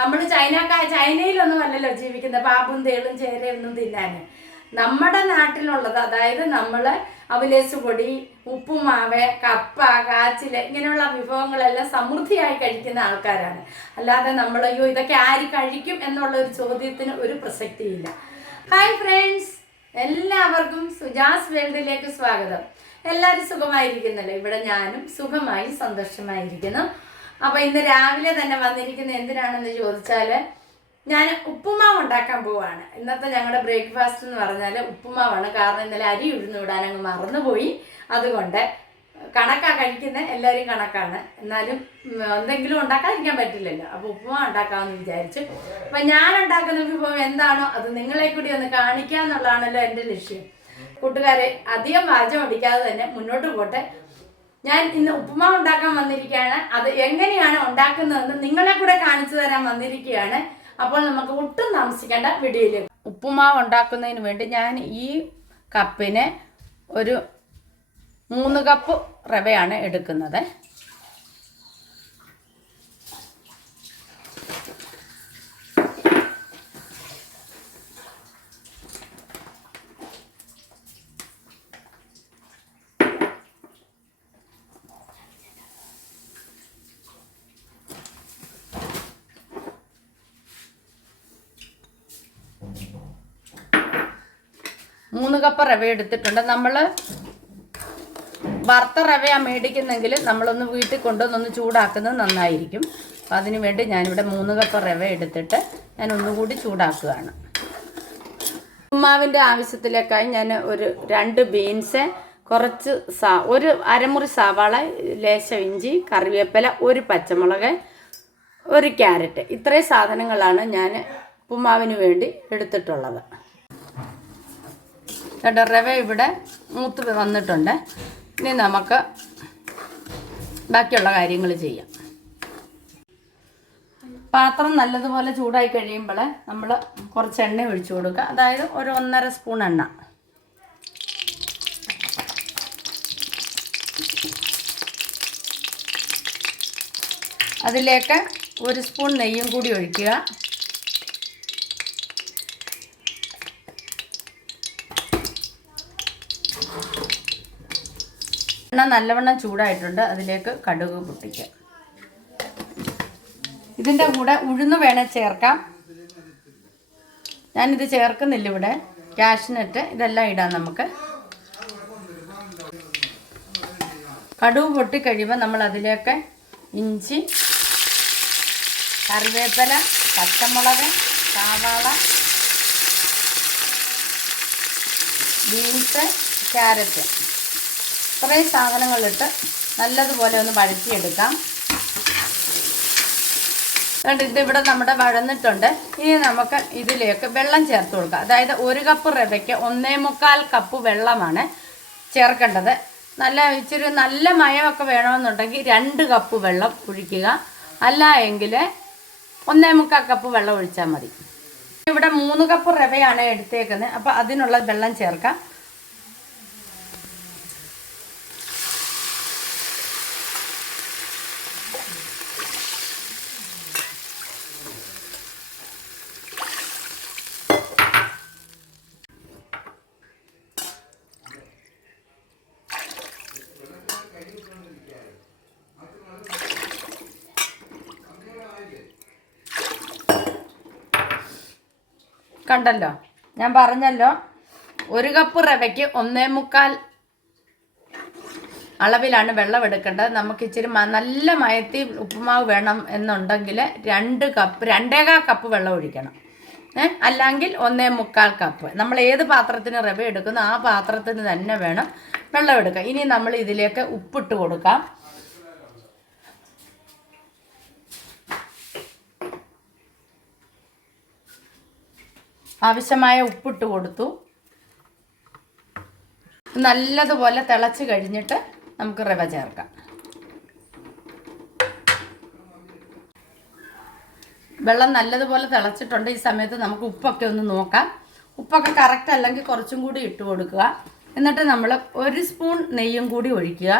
നമ്മൾ ചൈന ചൈനയിലൊന്നും അല്ലല്ലോ ജീവിക്കുന്നത്. പാമ്പും തേളും ചേരയൊന്നും തിന്നാൻ നമ്മുടെ നാട്ടിലുള്ളത് അതായത് നമ്മൾ അവലേസ് പൊടി ഉപ്പുമാവ് കപ്പ കാച്ചിൽ ഇങ്ങനെയുള്ള വിഭവങ്ങളെല്ലാം സമൃദ്ധിയായി കഴിക്കുന്ന ആൾക്കാരാണ്. അല്ലാതെ നമ്മൾ അയ്യോ ഇതൊക്കെ ആര് കഴിക്കും എന്നുള്ള ഒരു ചോദ്യത്തിന് ഒരു പ്രസക്തിയില്ല. Hi friends. എല്ലാവർക്കും സുജാസ് വേൾഡിലേക്ക് സ്വാഗതം. എല്ലാവരും സുഖമായിരിക്കുന്നല്ലോ? ഇവിടെ ഞാനും സുഖമായി സന്തോഷമായിരിക്കുന്നു. അപ്പൊ ഇന്ന് രാവിലെ തന്നെ വന്നിരിക്കുന്ന എന്തിനാണെന്ന് ചോദിച്ചാൽ ഞാൻ ഉപ്പുമാവ് ഉണ്ടാക്കാൻ പോവാണ്. ഇന്നത്തെ ഞങ്ങളുടെ ബ്രേക്ക്ഫാസ്റ്റ് എന്ന് പറഞ്ഞാൽ ഉപ്പുമാവാണ്. കാരണം ഇന്നലെ അരി ഉഴുന്ന് വിടാൻ അങ്ങ് മറന്നുപോയി. അതുകൊണ്ട് കണക്കാ കഴിക്കുന്ന എല്ലാവരും കണക്കാണ്. എന്നാലും എന്തെങ്കിലും ഉണ്ടാക്കാതിരിക്കാൻ പറ്റില്ലല്ലോ. അപ്പോൾ ഉപ്പുമാവ് ഉണ്ടാക്കാമെന്ന് വിചാരിച്ചു. അപ്പം ഞാൻ ഉണ്ടാക്കുന്ന വിഭവം എന്താണോ അത് നിങ്ങളെ കൂടി ഒന്ന് കാണിക്കുക എന്നുള്ളതാണല്ലോ എന്റെ ലക്ഷ്യം. കൂട്ടുകാരെ അധികം വാചം അടിക്കാതെ തന്നെ മുന്നോട്ട് പോട്ടെ. ഞാൻ ഇന്ന് ഉപ്പുമാവ് ഉണ്ടാക്കാൻ വന്നിരിക്കുകയാണ്. അത് എങ്ങനെയാണ് ഉണ്ടാക്കുന്നതെന്ന് നിങ്ങളെ കൂടെ കാണിച്ചു തരാൻ വന്നിരിക്കുകയാണ്. അപ്പോൾ നമുക്ക് ഒട്ടും താമസിക്കേണ്ട വീഡിയോയിൽ ഉപ്പുമാവ് ഉണ്ടാക്കുന്നതിന് വേണ്ടി ഞാൻ ഈ കപ്പിന് ഒരു മൂന്ന് കപ്പ് റവയാണ് എടുക്കുന്നത്. മൂന്ന് കപ്പ് റവ എടുത്തിട്ടുണ്ട്. നമ്മൾ വറുത്ത റവയാണ് മേടിക്കുന്നെങ്കിൽ നമ്മളൊന്ന് വീട്ടിൽ കൊണ്ടുവന്നൊന്ന് ചൂടാക്കുന്നത് നന്നായിരിക്കും. അപ്പം അതിന് വേണ്ടി ഞാനിവിടെ മൂന്ന് കപ്പ് റവ എടുത്തിട്ട് ഞാൻ ഒന്നുകൂടി ചൂടാക്കുകയാണ്. ഉമ്മാവിന്റെ ആവശ്യത്തിലേക്കായി ഞാൻ ഒരു രണ്ട് ബീൻസ് കുറച്ച് സാ ഒരു അരമുറി സവാള ലേശം ഇഞ്ചി കറിവേപ്പില ഒരു പച്ചമുളക് ഒരു ക്യാരറ്റ്. ഇത്രയും സാധനങ്ങളാണ് ഞാൻ ഉപ്പുമാവിന് വേണ്ടി എടുത്തിട്ടുള്ളത്. കേട്ടോ റവ ഇവിടെ മൂത്ത് വന്നിട്ടുണ്ട്. ഇനി നമുക്ക് ബാക്കിയുള്ള കാര്യങ്ങൾ ചെയ്യാം. പാത്രം നല്ലതുപോലെ ചൂടായി കഴിയുമ്പോൾ നമ്മൾ കുറച്ച് എണ്ണ ഒഴിച്ചു കൊടുക്കുക. അതായത് ഒരു ഒന്നര സ്പൂൺ എണ്ണ. അതിലേക്ക് ഒരു സ്പൂൺ നെയ്യും കൂടി ഒഴിക്കുക. എണ്ണ നല്ലവണ്ണം ചൂടായിട്ടുണ്ട്. അതിലേക്ക് കടുക് പൊട്ടിക്കുക ഇതിന്റെ കൂടെ ഉഴുന്ന് വേണേൽ ചേർക്കാം. ഞാനിത് ചേർക്കുന്നില്ല ഇവിടെ. കാഷ്നട്ട് ഇതെല്ലാം ഇടാം നമുക്ക്. കടുവ് പൊട്ടിക്കഴിയുമ്പോൾ നമ്മൾ അതിലേക്ക് ഇഞ്ചി കറിവേപ്പില പച്ചമുളക് സവാള ബീൻസ് ക്യാരറ്റ്. ഇത്രയും സാധനങ്ങളിട്ട് നല്ലതുപോലെ ഒന്ന് വഴറ്റിയെടുക്കാം. കണ്ട് ഇതിവിടെ നമ്മുടെ വഴന്നിട്ടുണ്ട്. ഇനി നമുക്ക് ഇതിലേക്ക് വെള്ളം ചേർത്ത് കൊടുക്കാം. അതായത് ഒരു കപ്പ് റവയ്ക്ക് ഒന്നേ മുക്കാൽ കപ്പ് വെള്ളമാണ് ചേർക്കേണ്ടത്. നല്ല ഇച്ചിരി നല്ല മയമൊക്കെ വേണമെന്നുണ്ടെങ്കിൽ രണ്ട് കപ്പ് വെള്ളം ഒഴിക്കുക. അല്ല എങ്കിൽ ഒന്നേ മുക്കാൽ കപ്പ് വെള്ളം ഒഴിച്ചാൽ മതി. ഇവിടെ മൂന്ന് കപ്പ് റവയാണ് എടുത്തേക്കുന്നത്. അപ്പോൾ അതിനുള്ള വെള്ളം ചേർക്കാം. കണ്ടല്ലോ? ഞാൻ പറഞ്ഞല്ലോ ഒരു കപ്പ് റവയ്ക്ക് ഒന്നേ മുക്കാൽ അളവിലാണ് വെള്ളം എടുക്കേണ്ടത്. നമുക്ക് ഇച്ചിരി നല്ല മയത്തി ഉപ്പുമാവ് വേണം എന്നുണ്ടെങ്കിൽ രണ്ട് കപ്പ് രണ്ടേകാൽ കപ്പ് വെള്ളം ഒഴിക്കണം. അല്ലെങ്കിൽ ഒന്നേ മുക്കാൽ കപ്പ് നമ്മൾ ഏത് പാത്രത്തിന് റവ എടുക്കുന്നു ആ പാത്രത്തിന് തന്നെ വേണം വെള്ളം എടുക്കുക ഇനി നമ്മൾ ഇതിലേക്ക് ഉപ്പിട്ട് കൊടുക്കാം. ആവശ്യമായ ഉപ്പിട്ട് കൊടുത്തു. നല്ലതുപോലെ തിളച്ച് കഴിഞ്ഞിട്ട് നമുക്ക് റവ ചേർക്കാം. വെള്ളം നല്ലതുപോലെ തിളച്ചിട്ടുണ്ട്. ഈ സമയത്ത് നമുക്ക് ഉപ്പൊക്കെ ഒന്ന് നോക്കാം. ഉപ്പൊക്കെ കറക്റ്റ് അല്ലെങ്കിൽ കുറച്ചും കൂടി ഇട്ട് കൊടുക്കുക. എന്നിട്ട് നമ്മൾ ഒരു സ്പൂൺ നെയ്യും കൂടി ഒഴിക്കുക.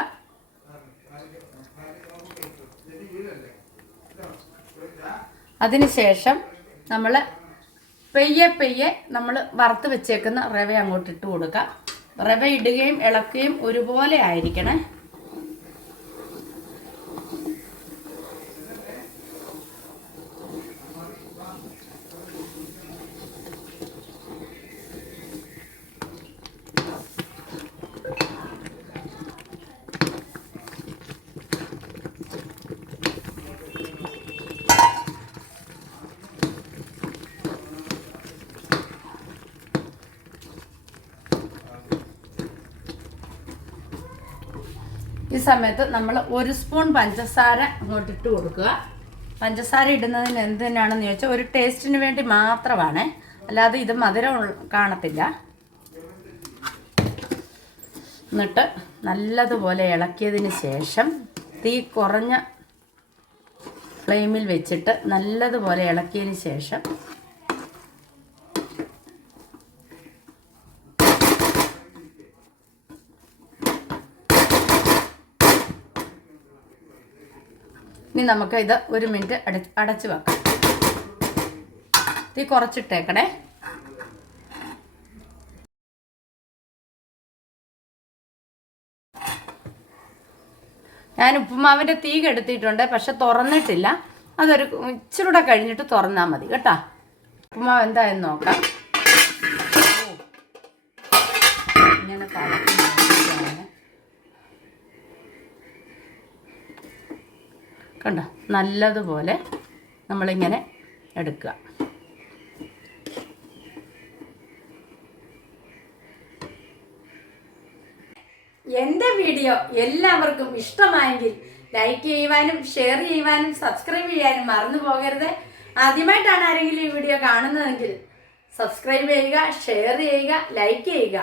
അതിനുശേഷം നമ്മൾ പെയ്യെ പെയ്യെ നമ്മൾ വറുത്ത് വെച്ചേക്കുന്ന റവ അങ്ങോട്ട് ഇട്ട് കൊടുക്കുക റവ ഇടുകയും ഇളക്കുകയും ഒരുപോലെ ആയിരിക്കണേ. ഈ സമയത്ത് നമ്മൾ ഒരു സ്പൂൺ പഞ്ചസാര അങ്ങോട്ട് ഇട്ട് കൊടുക്കുക. പഞ്ചസാര ഇടുന്നതിന് എന്തിനാണെന്ന് ചോദിച്ചാൽ ഒരു ടേസ്റ്റിന് വേണ്ടി മാത്രമാണ്. അല്ലാതെ ഇത് മധുരം കാണത്തില്ല. എന്നിട്ട് നല്ലതുപോലെ ഇളക്കിയതിന് ശേഷം തീ കുറഞ്ഞ ഫ്ലെയിമിൽ വെച്ചിട്ട് നല്ലതുപോലെ ഇളക്കിയതിന് ശേഷം ഇനി നമുക്ക് ഇത് ഒരു മിനിറ്റ് അട അടച്ച് വെക്കാം. തീ കുറച്ചിട്ടേക്കണേ. ഞാൻ ഉപ്പുമാവിന്റെ തീ കെടുത്തിയിട്ടുണ്ട് പക്ഷെ തുറന്നിട്ടില്ല. അതൊരു ഇച്ചിരി കൂടെ കഴിഞ്ഞിട്ട് തുറന്നാൽ മതി കേട്ടാ? ഉപ്പുമാവ് എന്തായെന്ന് നോക്കാം. കണ്ടോ? നല്ലതുപോലെ നമ്മളിങ്ങനെ എടുക്കുക. എന്റെ വീഡിയോ എല്ലാവർക്കും ഇഷ്ടമായെങ്കിൽ ലൈക്ക് ചെയ്യുവാനും ഷെയർ ചെയ്യുവാനും സബ്സ്ക്രൈബ് ചെയ്യാനും മറന്നു പോകരുത്. ആദ്യമായിട്ടാണ് ആരെങ്കിലും ഈ വീഡിയോ കാണുന്നതെങ്കിൽ സബ്സ്ക്രൈബ് ചെയ്യുക ഷെയർ ചെയ്യുക ലൈക്ക് ചെയ്യുക.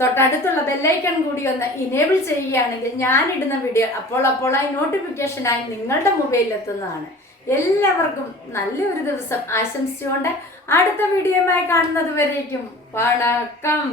തൊട്ടടുത്തുള്ള ബെല്ലൈക്കൺ കൂടി ഒന്ന് ഇനേബിൾ ചെയ്യുകയാണെങ്കിൽ ഞാനിടുന്ന വീഡിയോ അപ്പോൾ അപ്പോളായി നോട്ടിഫിക്കേഷനായി നിങ്ങളുടെ മൊബൈലിൽ എത്തുന്നതാണ്. എല്ലാവർക്കും നല്ലൊരു ദിവസം ആശംസിച്ചുകൊണ്ട് അടുത്ത വീഡിയോയുമായി കാണുന്നത് വരേക്കും. വണക്കം.